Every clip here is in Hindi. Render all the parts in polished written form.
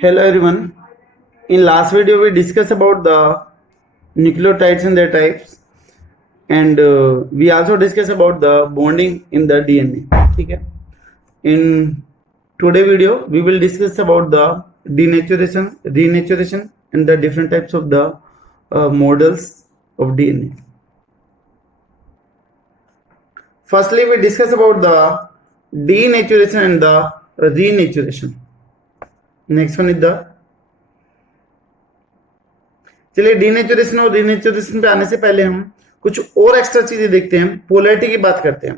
Hello everyone. In last video we discussed about the nucleotides and their types, and we also discussed about the bonding in the DNA. Okay. In today video we will discuss about the denaturation, renaturation, and the different types of the models of DNA. Firstly, we discuss about the denaturation and the renaturation. Next one is the, चलिए डीनेचुरेशन और रीनेचुरेशन पे आने से पहले हम कुछ और एक्स्ट्रा चीजें देखते हैं। पोलैरिटी की बात करते हैं।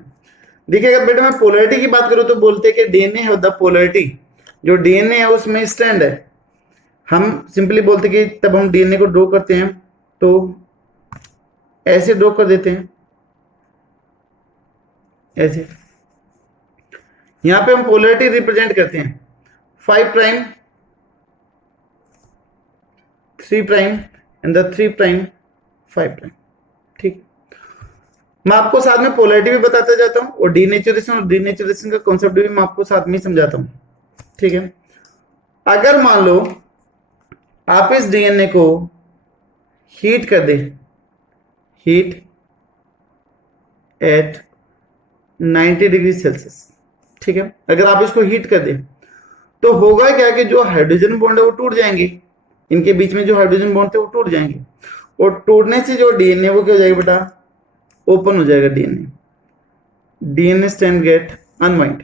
देखिए, अगर बेटा मैं पोलैरिटी की बात करूं तो बोलते हैं कि डीएनए है द पोलैरिटी, जो डीएनए है उसमें स्ट्रैंड है। हम सिंपली बोलते हैं कि तब हम डीएनए को ड्रॉ करते हैं तो ऐसे ड्रॉ कर देते हैं, ऐसे। यहां पे हम पोलैरिटी रिप्रेजेंट करते हैं 5 prime 3 prime and the 3 prime 5 prime. ठीक, मैं आपको साथ में पोलैरिटी भी बताता जाता हूं और डीनेचुरेशन और डीनेचुरेशन का कॉन्सेप्ट भी मैं आपको साथ में समझाता हूं। ठीक है, अगर मान लो आप इस डीएनए को हीट कर दे, हीट एट 90 डिग्री सेल्सियस। ठीक है, अगर आप इसको हीट कर दे तो होगा क्या कि जो हाइड्रोजन बॉन्ड है वो टूट जाएंगे, इनके बीच में जो हाइड्रोजन बॉन्ड थे वो टूट जाएंगे, और टूटने से जो डीएनए वो क्या हो जाएगा बेटा, ओपन हो जाएगा। डीएनए स्ट्रैंड गेट अनवाइंड,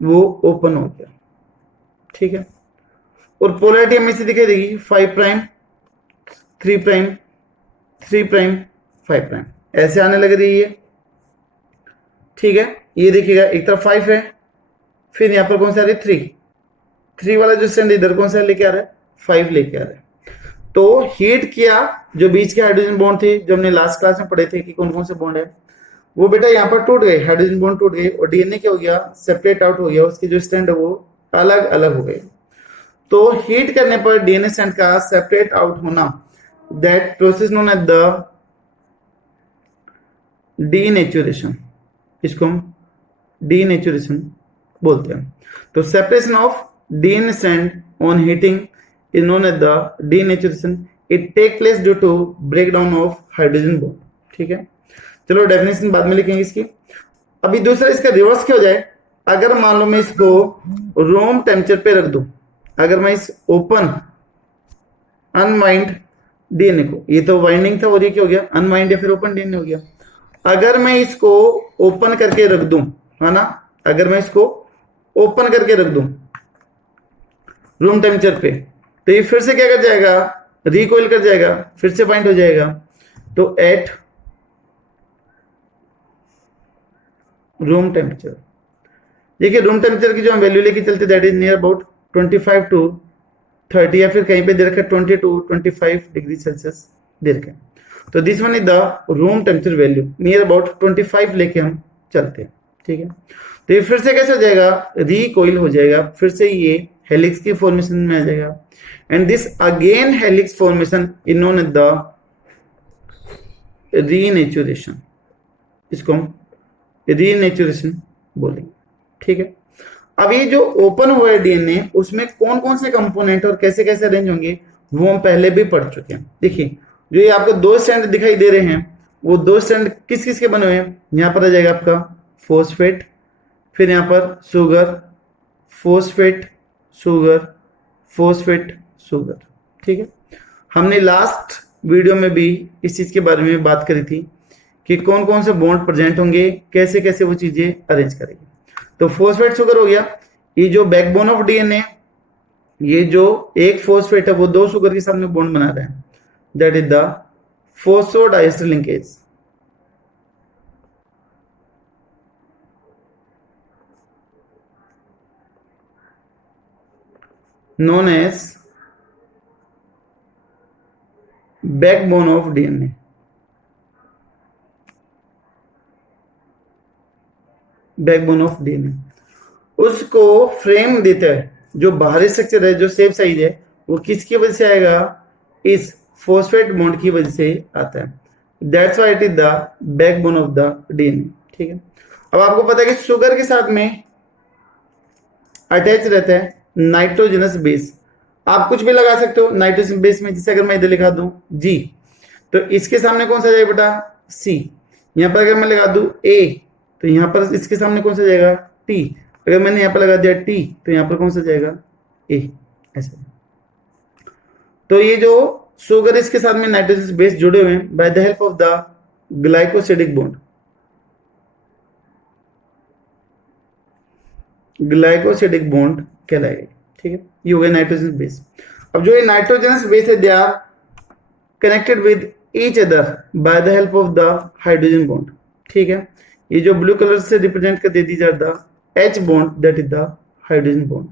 वो ओपन हो गया। ठीक है, और पोलैरिटी हमें इसे दिखाई देगी 5 प्राइम 3 प्राइम 3 प्राइम 5 प्राइम, ऐसे आने लग रही है। ठीक है, ये देखिएगा एक तरफ 5 है, फिर यहां पर कौन सा आ रहा है 3 वाला जो स्ट्रैंड इधर कौन सा लेके आ रहा है 5 लेके आ रहा है। तो हीट किया, जो बीच के हाइड्रोजन बॉन्ड थे जो हमने लास्ट क्लास में पढ़े थे कि कौन कौन से बॉन्ड है, वो बेटा यहाँ पर टूट गए, हाइड्रोजन बॉन्ड टूट गए और डीएनए क्या हो गया, सेपरेट आउट हो गया, उसके जो स्ट्रैंड है वो अलग अलग हो गए। तो हीट करने पर डीएनए स्ट्रैंड का सेपरेट आउट होना, that process known as the denaturation, इसको हम डीनेचुरेशन बोलते हैं। तो separation of DNA strand on heating is known as the denaturation. It take place due to breakdown of hydrogen bond. ठीक है, चलो डेफिनेशन बाद में लिखेंगे इसकी। अभी दूसरा इसका रिवर्स क्या हो जाए, अगर मान लो मैं इसको रूम टेम्परेचर पे रख दूं, अगर मैं इस ओपन अनवाइंड डीएनए को, ये तो वाइंडिंग था और ये क्या हो गया अनवाइंड या फिर ओपन डीएनए हो गया, अगर मैं इसको ओपन करके रख दूं, है ना, अगर मैं इसको ओपन करके रख दूं रूम टेम्परेचर पे, तो ये फिर से क्या कर जाएगा, रिकॉइल कर जाएगा, फिर से बाइंड हो जाएगा। तो एट रूम टेम्परेचर, देखिए रूम टेम्परेचर की जो हम वैल्यू लेके चलते that is near about 25 to 30 या फिर कहीं पे दे रखा 20 to 25 डिग्री सेल्सियस दे रखा है। तो this one is the room temperature value, near about 25 लेके हम चलते हैं। ठीक है, तो ये फिर से कैसे हो जाएगा, रिकॉइल हो जाएगा, फिर से ये हेलिक्स की फॉर्मेशन में आ जाएगा, and this again helix formation is known as the renaturation, इसको हम रीनेचुरेशन बोलेंगे। ठीक है, अब ये जो ओपन हुआ है डीएनए, उसमें कौन कौन से कंपोनेंट और कैसे कैसे अरेंज होंगे वो हम पहले भी पढ़ चुके हैं। देखिए, जो ये आपको 2 स्ट्रैंड दिखाई दे रहे हैं, वो 2 स्ट्रैंड किस किस के बने हुए हैं, यहां पर आ जाएगा आपका फॉस्फेट, फिर यहां पर sugar, phosphate sugar, phosphate sugar. ठीक है, हमने लास्ट वीडियो में भी इस चीज के बारे में बात करी थी कि कौन कौन से बॉन्ड प्रेजेंट होंगे, कैसे कैसे वो चीजें अरेंज करेंगे। तो फॉस्फेट शुगर हो गया, ये जो बैकबोन ऑफ डीएनए, ये जो एक फॉस्फेट है वो 2 शुगर के साथ में बॉन्ड बना रहे हैं, that is the phosphodiester linkage. known as backbone of DNA. Backbone of DNA उसको फ्रेम देता है, जो बाहरी स्ट्रक्चर है, जो सेफ साइज है, वो किसकी वजह से आएगा, इस फॉस्फेट बॉन्ड की वजह से आता है। That's why it is the backbone of the DNA. ठीक है, अब आपको पता है कि शुगर के साथ में अटैच रहता है नाइट्रोजनस बेस। आप कुछ भी लगा सकते हो नाइट्रोजन बेस में, जैसे अगर मैं इधर लिखा दूं जी, तो इसके सामने कौन सा जाएगा बेटा सी। यहाँ पर अगर मैं लगा दूं ए, तो यहाँ पर इसके सामने कौन सा जाएगा टी। अगर मैंने यहाँ पर लगा दिया टी, तो यहाँ पर कौन सा जाएगा ए, ऐसा। तो ये जो शुगर इसके साथ में नाइट्रोजन बेस जुड़े हुए हैं bye the help of the glycosidic bond, glycosidic bond कहलाएगा। ठीक है, ये हो गया नाइट्रोजन बेस। अब जो ये नाइट्रोजनस बेस है they are connected with each other by the help of the hydrogen bond. ठीक है, ये जो ब्लू कलर से रिप्रेजेंट कर दे दी जाता the H bond, that is the hydrogen bond.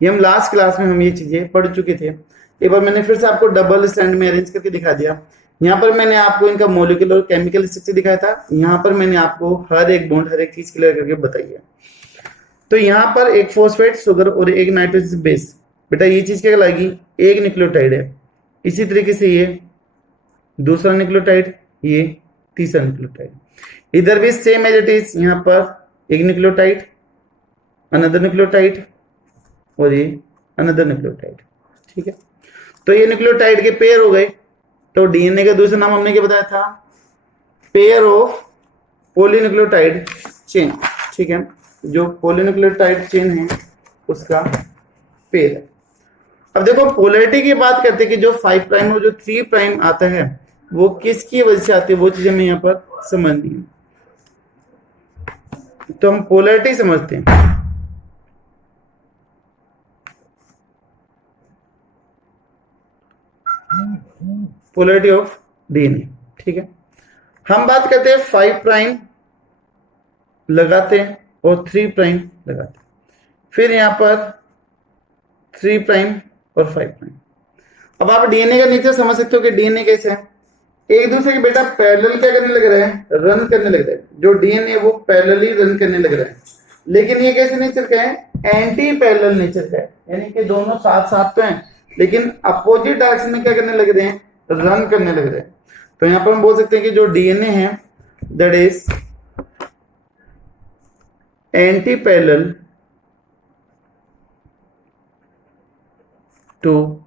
ये हम लास्ट क्लास में हम ये चीजें पढ़ चुके थे। एक बार मैंने फिर से आपको डबल स्टैंड में अरेंज करके दिखा दिया। यहाँ पर मैंने आपको इनका मॉलिक्यूलर और केमिकल स्ट्रक्चर दिखाया था, यहाँ पर मैंने आपको हर एक बॉन्ड हर एक चीज क्लियर करके बताई है। तो यहाँ पर एक फॉस्फेट शुगर और एक नाइट्रोजन बेस, बेटा ये चीज क्या कहलाएगी, एक न्यूक्लियोटाइड है। इसी तरीके से ये दूसरा न्यूक्लियोटाइड, ये तीसरा न्यूक्लियोटाइड। इधर भी सेम एज इट इज, यहाँ पर एक न्यूक्लियोटाइड, अनदर न्यूक्लियोटाइड और ये अनदर न्यूक्लियोटाइड। ठीक है, तो ये न्यूक्लियोटाइड के पेयर हो गए। तो डीएनए का दूसरा नाम हमने क्या बताया था, पेयर ऑफ पॉलीन्यूक्लियोटाइड चेन। ठीक है, जो पॉलीन्यूक्लियोटाइड चेन है उसका पेयर है। अब देखो पोलैरिटी की बात करते हैं कि जो 5 प्राइम और जो 3 प्राइम आता है वो किसकी वजह से आती है, वो चीज हमें यहाँ पर समझनी है। तो हम पोलैरिटी समझते हैं। Polarity of DNA. ठीक है, हम बात करते हैं 5 प्राइम लगाते हैं और 3 प्राइम लगाते हैं, फिर यहां पर 3 प्राइम और 5 प्राइम। अब आप डीएनए का नेचर समझ सकते हो कि डीएनए कैसे है, एक दूसरे के बेटा पैरेलल क्या करने लग रहे हैं, रन करने लग रहे हैं। जो डीएनए वो पैरेलली रन करने लग रहे हैं, लेकिन ये कैसे नेचर का है, एंटी पैरेलल नेचर का है, यानी कि दोनों साथ साथ तो हैं लेकिन अपोजिट डायरेक्शन में क्या करने लग रहे हैं, रन करने लग रहे हैं। तो यहां पर हम बोल सकते हैं कि जो डीएनए है that is anti parallel to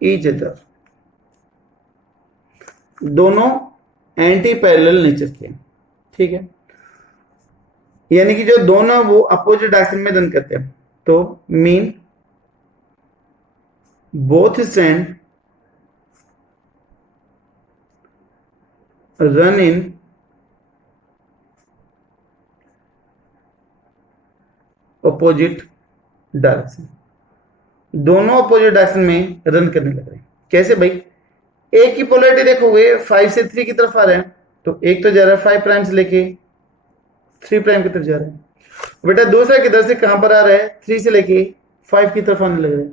each other, दोनों एंटी पैरेलल नेचर के। ठीक है, यानी कि जो दोनों वो अपोजिट डायरेक्शन में रन करते हैं। तो mean both strand run in opposite direction, दोनों अपोजिट डायरेक्शन में रन करने लग रहे हैं। कैसे भाई, एक की पोलैरिटी देखोगे 5 से 3 की तरफ आ रहे हैं, तो एक तो जा रहा है 5 प्राइम से लेके 3 प्राइम की तरफ जा रहा है। बेटा दूसरा किधर से कहां पर आ रहा है, 3 से लेके 5 की तरफ आने लग रहा है।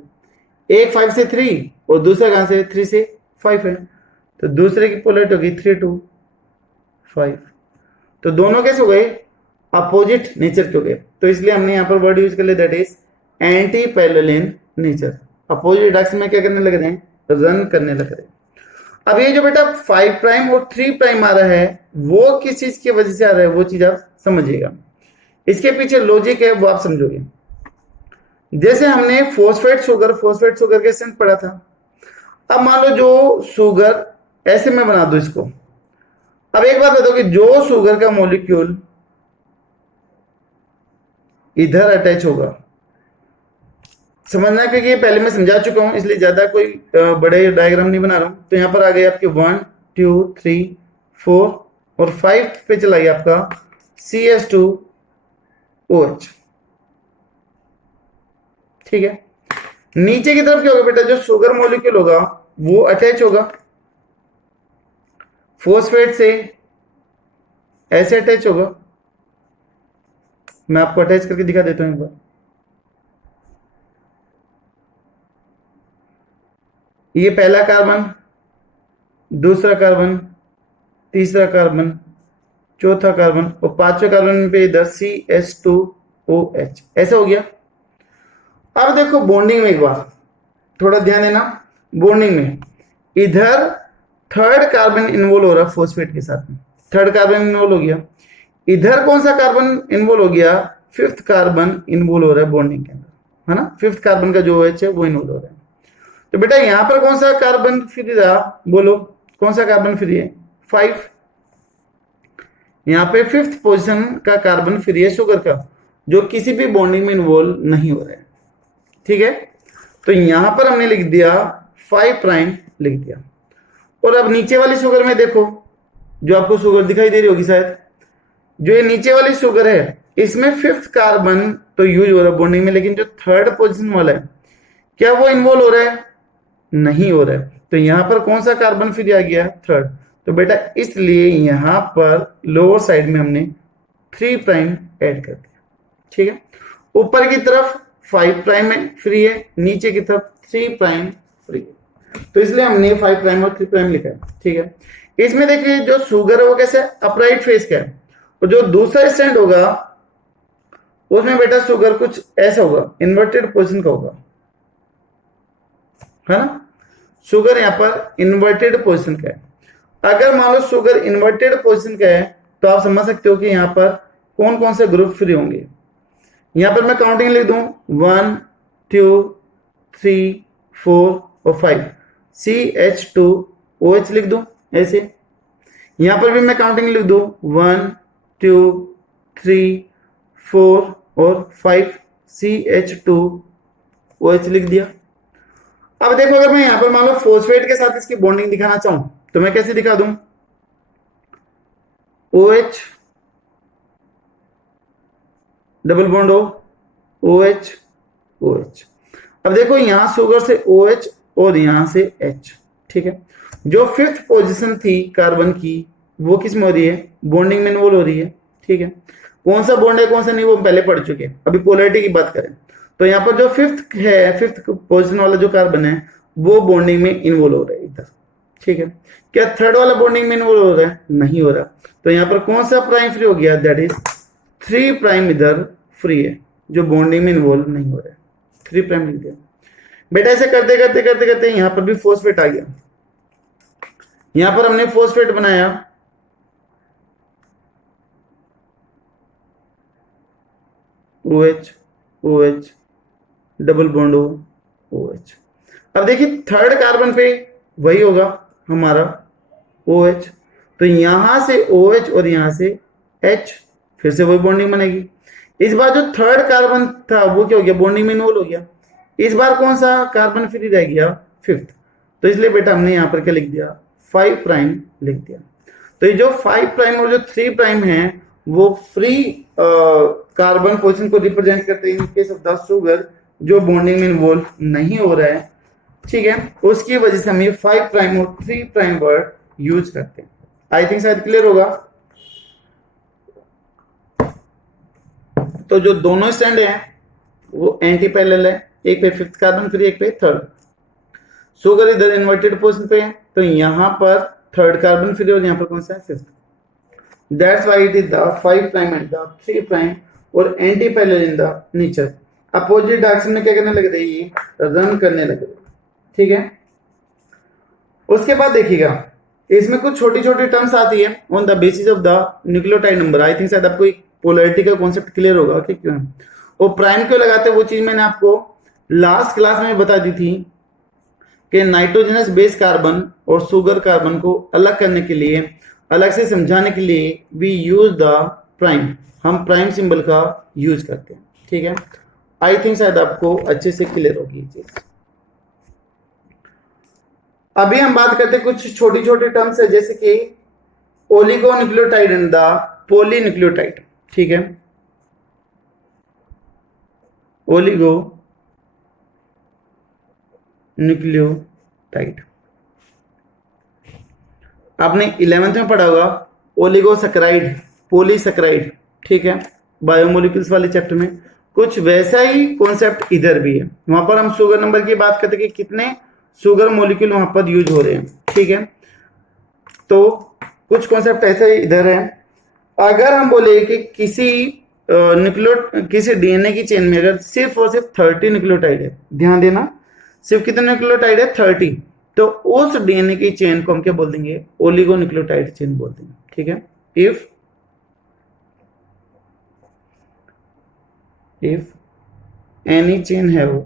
एक 5 से 3 और दूसरा कहां से 3 से 5 है, तो दूसरे की पोलैरिटी होगी 3 to 5। तो दोनों कैसे हो गए, अपोजिट नेचर के हो गए। तो इसलिए हमने यहाँ पर वर्ड यूज कर लिया that is anti parallel in nature, opposite direction में क्या करने लग रहे हैं, रन करने लग रहे हैं। अब ये जो बेटा 5 प्राइम और 3 प्राइम आ रहा है वो किस चीज की वजह से आ रहा है, वो चीज आप समझिएगा। इसके पीछे लॉजिक है वो आप समझोगे। जैसे हमने फॉस्फेट शुगर के सेंस पढ़ा था। अब मान लो जो शुगर ऐसे में बना दो इसको। अब एक बात बताओ कि जो शुगर का मॉलिक्यूल इधर अटैच होगा, समझना क्योंकि ये पहले मैं समझा चुका हूं इसलिए ज्यादा कोई बड़े डायग्राम नहीं बना रहा हूं। तो यहां पर आ गए आपके 1 2 3 4 और 5 पे चला गया आपका CH2OH। ठीक है, नीचे की तरफ क्या होगा बेटा, जो शुगर मॉलिक्यूल होगा वो अटैच होगा फॉस्फेट से, ऐसे अटैच होगा। मैं आपको अटैच करके दिखा देता हूं एक बार। ये पहला कार्बन, दूसरा कार्बन, तीसरा कार्बन, चौथा कार्बन और पांचवें कार्बन पे इधर CH2OH, ऐसा हो गया। अब देखो बॉन्डिंग में एक बार थोड़ा ध्यान देना, बॉन्डिंग में इधर थर्ड कार्बन इन्वॉल्व हो रहा है फॉस्फेट के साथ में, थर्ड कार्बन इन्वॉल्व हो गया। इधर कौन सा कार्बन इन्वॉल्व हो गया, 5th कार्बन इन्वॉल्व हो रहा है बॉन्डिंग के अंदर। है ना, फिफ्थ कार्बन का जो OH है वो इन्वॉल्व हो रहा है। तो बेटा यहां पर कौन सा कार्बन फ्री रहा, बोलो कौन सा कार्बन फ्री है, 5। यहाँ पे फिफ्थ पोजीशन का कार्बन फ्री है शुगर का, जो किसी भी बॉन्डिंग में इन्वॉल्व नहीं हो रहा है। ठीक है, तो यहां पर हमने लिख दिया 5 प्राइम लिख दिया। और अब नीचे वाली शुगर में देखो, जो आपको शुगर दिखाई दे रही होगी शायद, जो ये नीचे वाली शुगर है इसमें फिफ्थ कार्बन तो यूज हो रहा है बॉन्डिंग में, लेकिन जो थर्ड पोजीशन वाला है क्या वो इन्वॉल्व हो रहा है, नहीं हो रहा है। तो यहां पर कौन सा कार्बन फ्री आ गया, थर्ड। तो बेटा इसलिए यहां पर लोअर साइड में हमने 3 प्राइम ऐड कर दिया। ठीक है, ऊपर की तरफ 5 प्राइम है फ्री है, नीचे की तरफ 3 प्राइम फ्री है, तो इसलिए हमने 5 प्राइम और 3 प्राइम लिखा है। ठीक है, इसमें देखिए जो शुगर है वो कैसे अपराइट फेस का है, और जो दूसरा स्टैंड होगा उसमें बेटा शुगर कुछ ऐसा होगा, इन्वर्टेड पोजीशन का होगा, है ना। शुगर यहां पर इन्वर्टेड पोजीशन का है। अगर मान लो शुगर इन्वर्टेड पोजीशन का है तो आप समझ सकते हो कि यहां पर कौन कौन से ग्रुप फ्री होंगे। यहां पर मैं काउंटिंग लिख दूं 1 2 3 4 और 5, CH2OH लिख दूं ऐसे। यहां पर भी मैं काउंटिंग लिख दूं 1 2 3 4 और 5, CH2OH लिख दिया। अब देखो अगर मैं यहां पर मान लो फॉस्फेट के साथ इसकी बॉन्डिंग दिखाना चाहूं तो मैं कैसे दिखा दूं, OH double bond OH OH। अब देखो यहां शुगर से OH और यहां से H। ठीक है, जो फिफ्थ पोजीशन थी कार्बन की वो किस में हो रही है, बॉन्डिंग में इन्वॉल्व हो रही है। ठीक है, कौन सा बॉन्ड है कौन सा नहीं वो पहले पढ़ चुके हैं। अभी पोलैरिटी की बात करें तो यहाँ पर जो फिफ्थ है, फिफ्थ पोजीशन वाला जो कार्बन है वो बॉन्डिंग में इन्वॉल्व हो रहा है इधर। ठीक है, क्या थर्ड वाला बॉन्डिंग में इन्वॉल्व हो रहा है, नहीं हो रहा। तो यहाँ पर कौन सा प्राइम फ्री हो गया, दैट इज 3 प्राइम इधर फ्री है, जो बॉन्डिंग में इन्वॉल्व नहीं हो रहा है, 3 प्राइम लिख दिया। बेटा ऐसे करते करते करते करते यहां पर भी फॉस्फेट आ गया। यहां पर हमने फॉस्फेट बनाया, OH OH double bond OH। अब देखिए थर्ड कार्बन पे वही होगा हमारा OH, तो यहां से OH और यहां से H, फिर से वही बॉन्डिंग बनेगी। इस बार जो थर्ड कार्बन था वो क्या हो गया, बॉन्डिंग में इन्वॉल्व हो गया। इस बार कौन सा कार्बन फ्री रह गया, फिफ्थ। तो इसलिए बेटा हमने यहां पर क्या लिख दिया, 5 प्राइम लिख दिया। तो ये जो 5 प्राइम और जो 3 प्राइम है वो फ्री कार्बन पोजीशन को रिप्रेजेंट करते हैं in case of the sugar जो बॉन्डिंग में इन्वॉल्व नहीं हो रहा है। ठीक है, उसकी वजह से हम ये 5 प्राइम और 3 प्राइम वर्ड यूज करते हैं। आई थिंक शायद क्लियर होगा। तो जो दोनों स्टैंड है वो एंटी पैरेलल है, एक पे फिफ्थ कार्बन फ्री एक पे थर्ड। शुगर इधर इन्वर्टेड पोजीशन पे है तो यहां पर थर्ड कार्बन फ्री और यहां पर कौन सा है, fifth. That's why it is the 5 prime and the 3 prime और anti parallel in the nature. Opposite direction में क्या करने लग रही है, रन करने लग रही है। ठीक है, उसके बाद देखिएगा इसमें कुछ छोटी छोटी टर्म्स आती है on the basis of the nucleotide number. I think शायद आपको पोलैरिटी का कॉन्सेप्ट क्लियर होगा कि क्यों वो प्राइम क्यों लगाते हैं, वो चीज मैंने आपको लास्ट क्लास में बता दी थी कि नाइट्रोजनस बेस कार्बन और शुगर कार्बन को अलग करने के लिए, अलग से समझाने के लिए वी यूज द प्राइम, हम प्राइम सिंबल का यूज करते हैं। ठीक है, आई थिंक शायद आपको अच्छे से क्लियर होगी ये चीज। अभी हम बात करते हैं कुछ छोटी छोटी टर्म्स है, जैसे कि ओलिगोन्यूक्लियोटाइड एंड द पॉलीन्यूक्लियोटाइड। ठीक है, ओलिगो न्यूक्लियोटाइड आपने 11th में पढ़ा होगा, ओलिगोसैकेराइड, पॉलीसैकेराइड। ठीक है, बायोमोलिक्यूल्स वाले चैप्टर में कुछ वैसा ही कॉन्सेप्ट इधर भी है। वहां पर हम शुगर नंबर की बात करते हैं कि कितने शुगर मॉलिक्यूल वहां पर यूज हो रहे हैं। ठीक है, तो कुछ कॉन्सेप्ट ऐसे इधर है। अगर हम बोले कि किसी किसी डीएनए की चेन में अगर सिर्फ और सिर्फ 30 न्यूक्लियोटाइड है, ध्यान देना सिर्फ कितने न्यूक्लियोटाइड है, 30, तो उस डीएनए की चेन को हम क्या बोल देंगे, ओलिगोन्यूक्लियोटाइड चेन बोल देंगे। ठीक है, if any chain have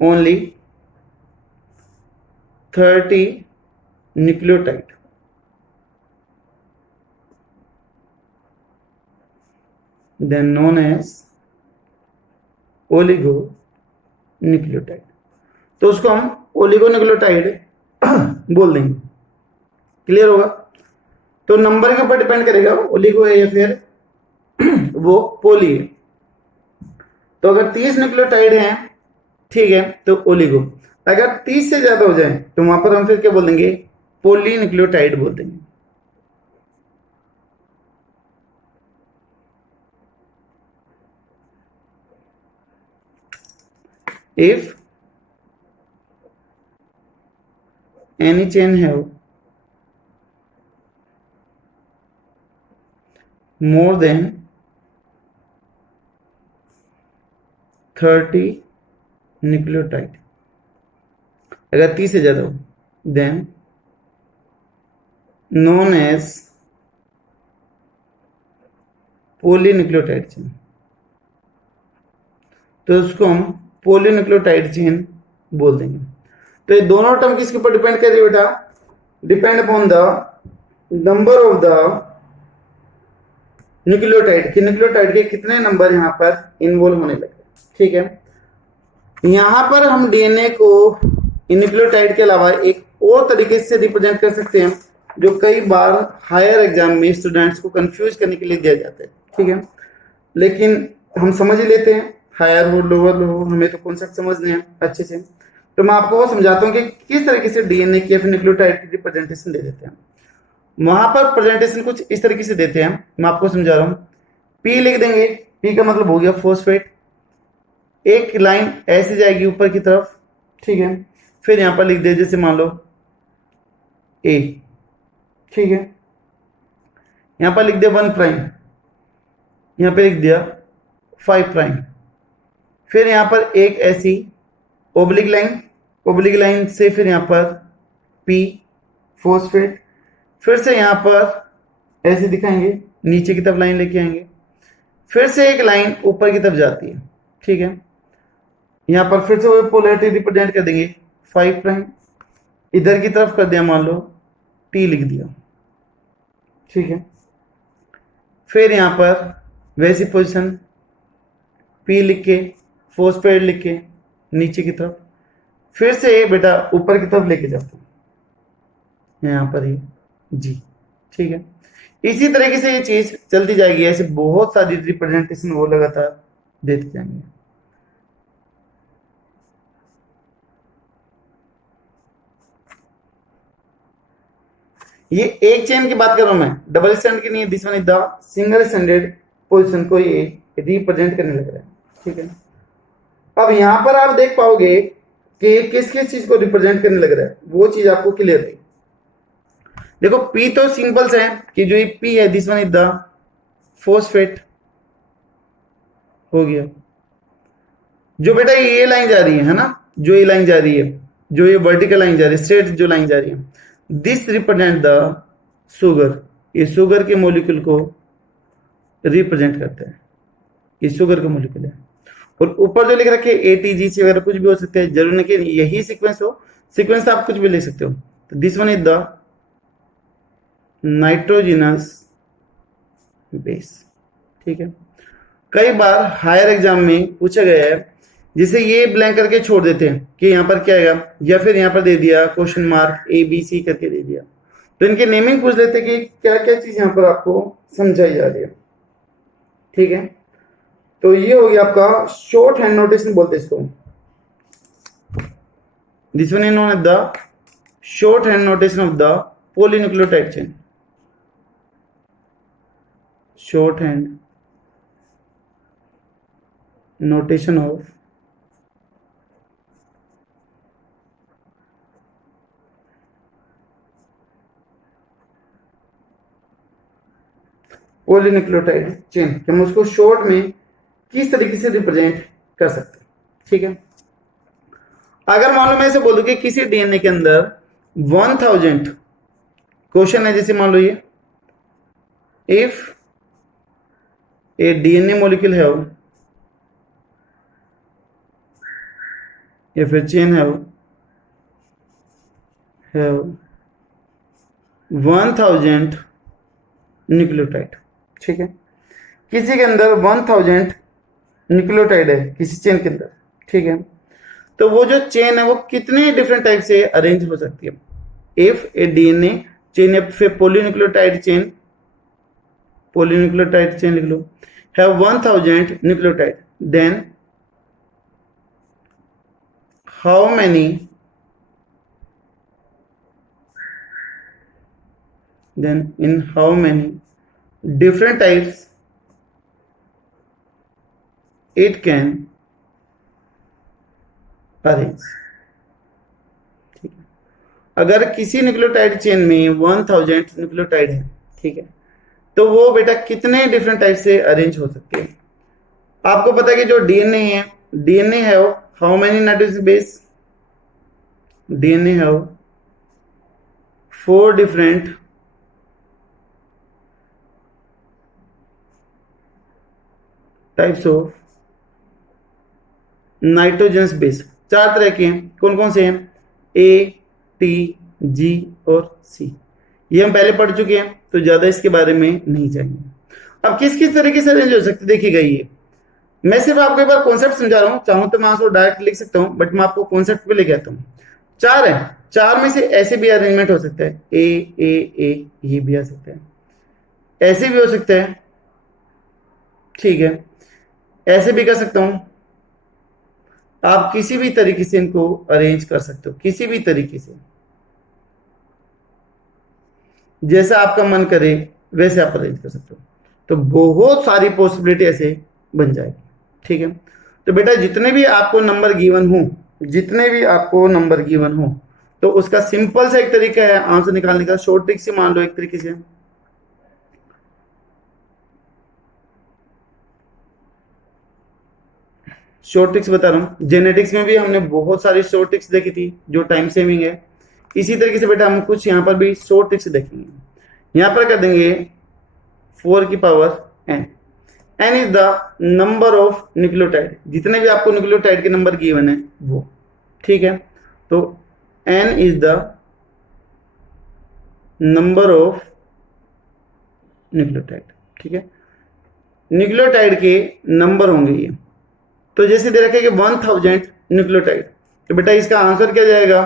only 30 nucleotide, then known as oligonucleotide. तो उसको हम ओलिगोन्यूक्लियोटाइड बोल देंगे। क्लियर होगा? तो नंबर के ऊपर डिपेंड करेगा ओलिगो है या फिर वो पोली है। तो अगर 30 न्यूक्लियोटाइड हैं, ठीक है, तो ओलिगो। अगर 30 से ज्यादा हो जाए तो वहां पर हम फिर क्या बोल देंगे? पोली न्यूक्लियोटाइड बोल देंगे। If any chain have more than 30 nucleotide, अगर 30 से ज्यादा हो, then known as polynucleotide chain। तो उसको हम पोलीन्यूक्लियोटाइड चेन बोल देंगे। तो ये दोनों टर्म किसके ऊपर डिपेंड कर रही है बेटा? Depend upon the number of the nucleotide, कि न्यूक्लियोटाइड के कितने नंबर यहाँ पर इन्वॉल्व होने लगे। ठीक है, यहां पर हम डीएनए को न्यूक्लियोटाइड के अलावा एक और तरीके से रिप्रेजेंट कर सकते हैं, जो कई बार हायर एग्जाम में स्टूडेंट्स को कंफ्यूज करने के लिए दिया जाता है। ठीक है, लेकिन हम समझ ही लेते हैं, हायर हो लोअर हो, हमें तो कॉन्सेप्ट समझने हैं अच्छे से। तो मैं आपको वो समझाता हूँ कि किस तरीके से डीएनए की या फिर न्यूक्लियोटाइड की रिप्रेजेंटेशन दे देते हैं। वहां पर प्रेजेंटेशन कुछ इस तरीके से देते हैं, मैं आपको समझा रहा हूँ। पी लिख देंगे, पी का मतलब हो गया फॉस्फेट। एक लाइन ऐसे जाएगी ऊपर की तरफ, ठीक है, फिर यहां पर लिख दे जैसे मान लो ए, ठीक है, यहां पर लिख दिया 1 प्राइम, यहां पे लिख दिया 5 प्राइम, फिर यहां पर एक ऐसी ओब्लिक लाइन से फिर यहां पर पी फॉस्फेट, फिर से यहां पर ऐसे दिखाएंगे, नीचे की तरफ लाइन लेके आएंगे, फिर से एक लाइन ऊपर की तरफ जाती है। ठीक है, यहां पर फिर से वो पोलैरिटी रिप्रेजेंट कर देंगे 5 प्राइम, इधर की तरफ कर दिया मान लो टी लिख दिया। ठीक है, फिर यहां पर वैसी पोजीशन पी लिख के फॉस्फेट लिख के नीचे की तरफ, फिर से बेटा ऊपर की तरफ लेके जाता हूं यहां पर ही जी। ठीक है, इसी तरीके से ये चीज चलती जाएगी, ऐसे बहुत सारी रिप्रेजेंटेशन वो लगातार देते जाएंगे। ये एक चेन की बात कर रहा हूं मैं, डबल स्टैंड की नहीं है। This one is the single standard position को ये रिप्रेजेंट करने लग रहा है। ठीक है, अब यहां पर आप देख पाओगे कि किस किस चीज को रिप्रेजेंट करने लग रहा है, वो चीज आपको क्लियर है। देखो पी तो सिंपल्स है कि जो ये पी है, this one is the phosphate हो गया। जो बेटा ये लाइन जा रही है ना, जो ये लाइन जा रही है, जो ये वर्टिकल लाइन जा रही है, स्ट्रेट जो लाइन जा रही है, दिस रिप्रेजेंट द सुगर। ये शुगर के मॉलिक्यूल को रिप्रेजेंट करता है, ये शुगर का मॉलिक्यूल है। और ऊपर जो लिख रखे ATGC वगैरह कुछ भी हो सकते हैं, जरूर नहीं कि यही सीक्वेंस हो, सीक्वेंस आप कुछ भी लिख सकते हो। तो this one is the nitrogenous base. ठीक है, कई बार हायर एग्जाम में पूछा गया है, जिसे ये ब्लैंक करके छोड़ देते हैं कि यहां पर क्या आएगा, या फिर यहां पर दे दिया क्वेश्चन मार्क ABC करके दे दिया, तो इनके नेमिंग पूछ लेते कि क्या क्या चीज यहां पर आपको समझाई जा रही है। ठीक है, तो ये हो गया आपका शॉर्ट हैंड नोटेशन बोलते हैं इसको। This one is known as the short hand notation of the polynucleotide chain. Short hand notation of polynucleotide chain, हम उसको शॉर्ट में किस तरीके से रिप्रेजेंट कर सकते हैं। ठीक है, अगर मान लो मैं ऐसे बोलूं कि किसी डीएनए के अंदर 1000 क्वेश्चन है, जैसे मान लो ये, इफ ए डीएनए मॉलिक्यूल या फिर चेन हैव 1000 न्यूक्लियोटाइड। ठीक है, किसी के अंदर 1000 न्यूक्लियोटाइड है किसी चेन के अंदर। ठीक है, तो वो जो चेन है वो कितने डिफरेंट टाइप से अरेंज हो सकती है। इफ ए डीएनए चेन या फिर पॉलीन्यूक्लियोटाइड चेन लिख लो, have 1000 nucleotide, then how many different types it can arrange। ठीक है, अगर किसी न्यूक्लियोटाइड चेन में 1000 न्यूक्लियोटाइड है, ठीक है, तो वो बेटा कितने डिफरेंट टाइप से अरेंज हो सकते हैं। आपको पता है कि जो डीएनए है how many nitrogen base, DNA है 4 different types of nitrogen base. 4 तरह के हैं, कौन कौन से हैं, ए, टी, जी और सी। ये हम पहले पढ़ चुके हैं तो ज्यादा इसके बारे में नहीं जाएंगे। अब किस किस तरीके से अरेंज हो सकते देखिएगा, ये मैं सिर्फ आपको एक बार कॉन्सेप्ट समझा रहा हूं, चाहूं तो मैं आंसर डायरेक्ट लिख सकता हूं, बट मैं आपको कॉन्सेप्ट पे लेके आता हूं। 4 है, 4 में से ऐसे भी अरेंजमेंट हो सकता है, ए ये भी आ सकता है, ऐसे भी हो सकता है, ठीक है, ऐसे भी कर सकता हूं। आप किसी भी तरीके से इनको अरेंज कर सकते हो, किसी भी तरीके से, जैसा आपका मन करे वैसे आप अरेंज कर सकते हो। तो बहुत सारी पॉसिबिलिटी ऐसे बन जाएगी। ठीक है, तो बेटा जितने भी आपको नंबर गिवन हो तो उसका सिंपल सा एक तरीका है आंसर निकालने का, शॉर्ट ट्रिक से मान लो एक तरीके से। शॉर्ट ट्रिक्स बता रहा हूं, जेनेटिक्स में भी हमने बहुत सारी शॉर्ट ट्रिक्स देखी थी जो टाइम सेविंग है। इसी तरीके से बेटा हम कुछ यहां पर भी शॉर्ट ट्रिक्स देखेंगे। यहां पर कर देंगे 4 की power n। n is the number of nucleotide, जितने भी आपको न्यूक्लियोटाइड के नंबर गिवन है वो। ठीक है, तो n is the number of nucleotide. ठीक है, न्यूक्लियोटाइड के नंबर होंगे ये। तो जैसे दे रखे कि 1000 न्यूक्लियोटाइड, तो बेटा इसका आंसर क्या जाएगा,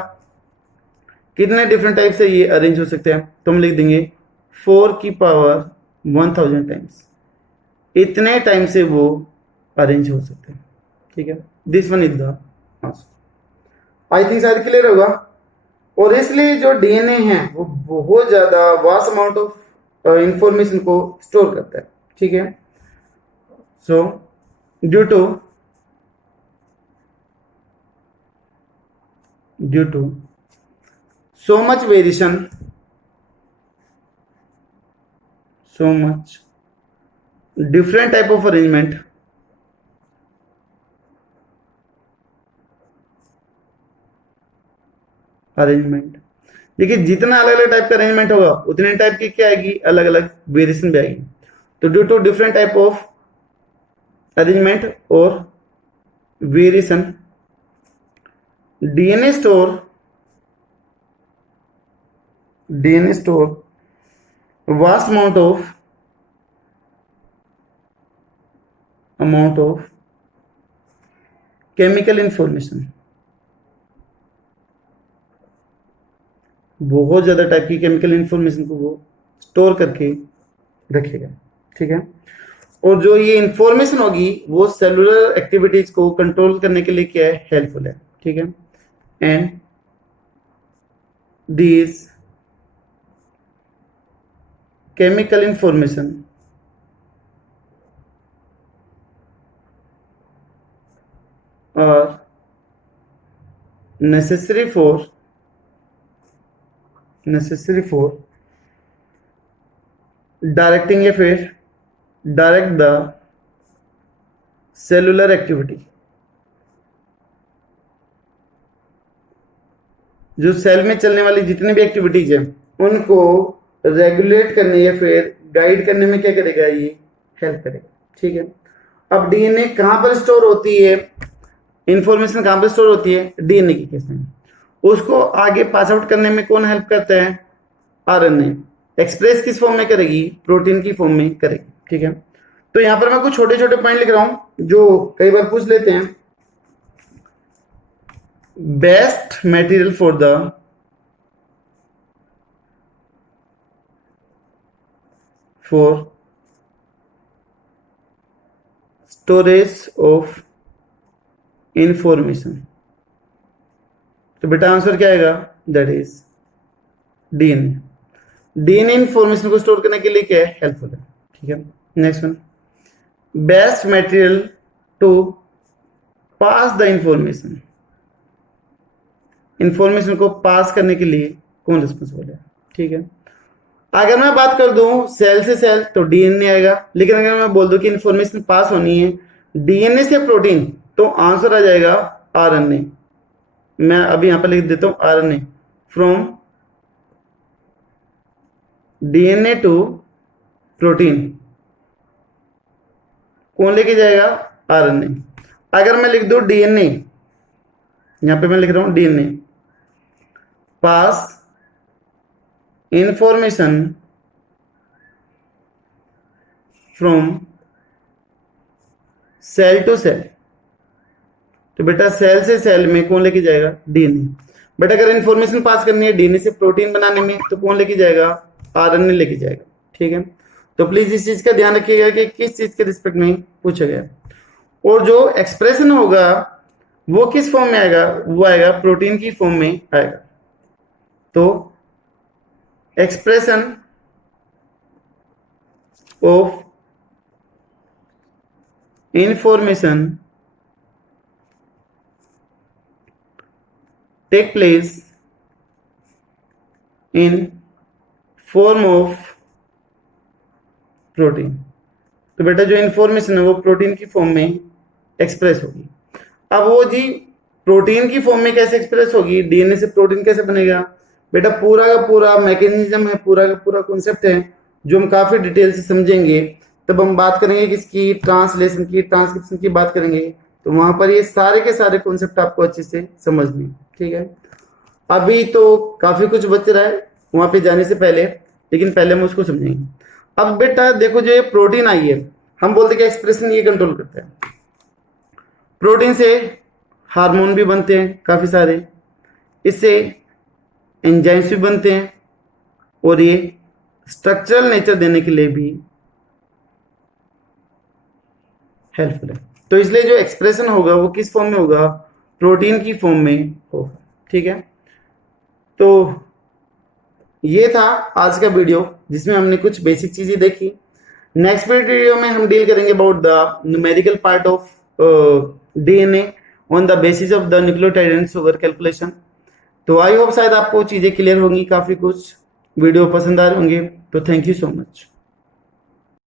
कितने डिफरेंट टाइप से ये अरेंज हो सकते हैं। तो हम लिख देंगे 4 की पावर 1000 टाइम्स, इतने टाइम से वो अरेंज हो सकते हैं। ठीक है, this one is the answer. I think शायद क्लियर होगा। और इसलिए जो डीएनए है वो बहुत ज्यादा वास्ट अमाउंट ऑफ इंफॉर्मेशन को स्टोर करता है। ठीक है, so due to so much variation, so much different type of arrangement, देखिए जितना अलग अलग टाइप का अरेंजमेंट होगा उतने टाइप की क्या आएगी, अलग अलग वेरिएशन भी आएगी। तो due to different type of arrangement और variation, DNA store vast amount of chemical information, बहुत ज्यादा टाइप की केमिकल इंफॉर्मेशन को वो स्टोर करके रखेगा। ठीक है, और जो ये इंफॉर्मेशन होगी वो सेलुलर एक्टिविटीज को कंट्रोल करने के लिए क्या है, हेल्पफुल है। ठीक है, and these chemical information are necessary for directing या फिर direct the cellular activity, जो सेल में चलने वाली जितनी भी एक्टिविटीज है उनको रेगुलेट करने या फिर गाइड करने में क्या करेगा, ये हेल्प करेगा। ठीक है। अब डीएनए कहां पर स्टोर होती है, इंफॉर्मेशन कहां पर स्टोर होती है, डीएनए के केस में। उसको आगे पास आउट करने में कौन हेल्प करता है, आरएनए। एक्सप्रेस किस फॉर्म में करेगी, प्रोटीन की फॉर्म में करेगी, ठीक है। तो यहां पर मैं कुछ छोटे छोटे पॉइंट लिख रहा हूं जो कई बार पूछ लेते हैं। Best material for the storage of information, तो बेटा आंसर क्या आएगा, that is DNA. DNA information को स्टोर करने के लिए क्या है, हेल्पफुल है, ठीक है। Next one, best material to pass the information, information को पास करने के लिए कौन रिस्पॉन्सिबल है, ठीक है। अगर मैं बात कर दूं सेल से सेल तो डीएनए आएगा, लेकिन अगर मैं बोल दूं कि इंफॉर्मेशन पास होनी है डीएनए से प्रोटीन, तो आंसर आ जाएगा आरएनए। मैं अभी यहां पर लिख देता हूं RNA, from DNA to protein कौन लेके जाएगा, आरएनए। अगर मैं लिख दूं डीएनए, यहां पे मैं लिख रहा हूं DNA pass information from cell to cell, तो बेटा सेल से सेल में कौन लेके जाएगा, डीएनए। बट अगर इंफॉर्मेशन पास करनी है डीएनए से प्रोटीन बनाने में, तो कौन लेके जाएगा, आरएनए लेके जाएगा, ठीक है। तो प्लीज इस चीज का ध्यान रखिएगा कि किस चीज के रिस्पेक्ट में पूछा गया। और जो एक्सप्रेशन होगा वो किस फॉर्म में आएगा, वो आएगा प्रोटीन की फॉर्म में आएगा। तो expression of information take place in form of protein, तो बेटा जो इंफॉर्मेशन है वो प्रोटीन की फॉर्म में एक्सप्रेस होगी। अब वो जी प्रोटीन की फॉर्म में कैसे एक्सप्रेस होगी, डीएनए से प्रोटीन कैसे बनेगा, बेटा पूरा का पूरा मैकेनिज्म है, पूरा का पूरा कॉन्सेप्ट है जो हम काफी डिटेल से समझेंगे। तब हम बात करेंगे किसकी, ट्रांसलेशन की, ट्रांसक्रिप्शन की बात करेंगे, तो वहां पर ये सारे के सारे कॉन्सेप्ट आपको अच्छे से समझने, ठीक है। अभी तो काफी कुछ बच रहा है वहां पे जाने से पहले, लेकिन पहले हम उसको समझेंगे। अब बेटा देखो जो ये प्रोटीन आई है, हम बोलते कि एक्सप्रेशन ये कंट्रोल करता है। प्रोटीन से हार्मोन भी बनते हैं काफी सारे, इससे एंजाइम्स भी बनते हैं, और ये स्ट्रक्चरल नेचर देने के लिए भी हेल्पफुल है। तो इसलिए जो एक्सप्रेशन होगा वो किस फॉर्म में होगा, प्रोटीन की फॉर्म में होगा, ठीक है। तो ये था आज का वीडियो जिसमें हमने कुछ बेसिक चीजें देखी। नेक्स्ट वीडियो में हम डील करेंगे about the numerical part of DNA on the basis of the nucleotide and sugar calculation. तो आई होप शायद आपको चीजें क्लियर होंगी, काफी कुछ वीडियो पसंद आ रहे होंगे। तो थैंक यू सो मच।